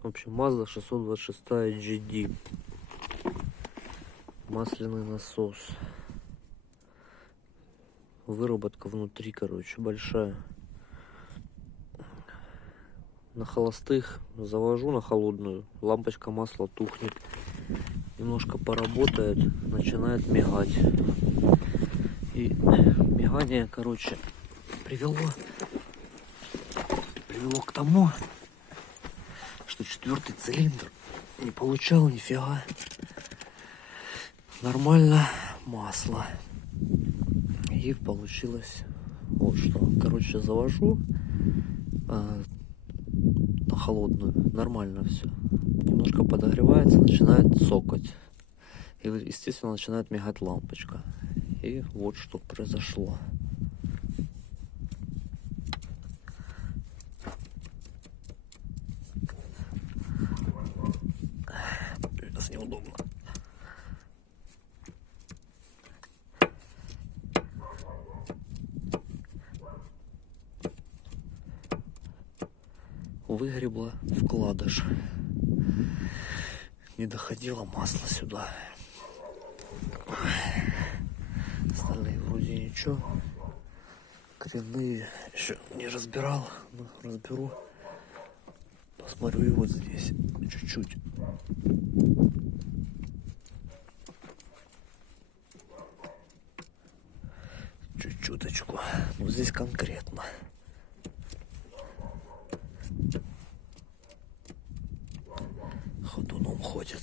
В общем, Mazda 626 GD. Масляный насос. Выработка внутри, короче, большая. На холостых завожу на холодную, лампочка масла тухнет. Немножко поработает, начинает мигать. И мигание, короче, привело к тому, что четвертый цилиндр не получал нифига нормально масло. И получилось вот что. Короче, завожу на холодную, нормально все. Немножко подогревается, начинает цокать. И, естественно, начинает мигать лампочка. И вот что произошло. Сейчас неудобно. Выгребла вкладыш. Не доходило масло сюда. Остальные вроде ничего. Коренные еще не разбирал. Но разберу. Посмотрю и вот здесь. Чуть-чуть. Чуть-чуточку. Ну здесь конкретно. Ходуном ходит.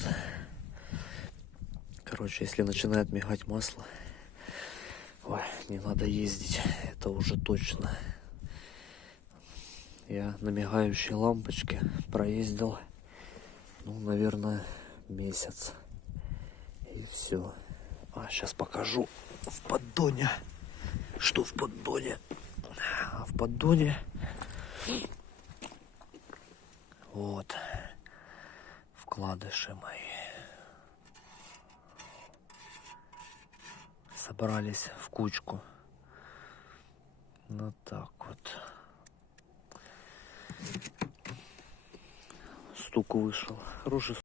Короче, если начинает мигать масло, ой, не надо ездить, это уже точно. Я на мигающей лампочке проездил, ну, наверное, месяц. И все. А сейчас покажу в поддоне, что в поддоне. А в поддоне вот вкладыши мои. Собрались в кучку. Вот так вот. Стук вышел. Хороший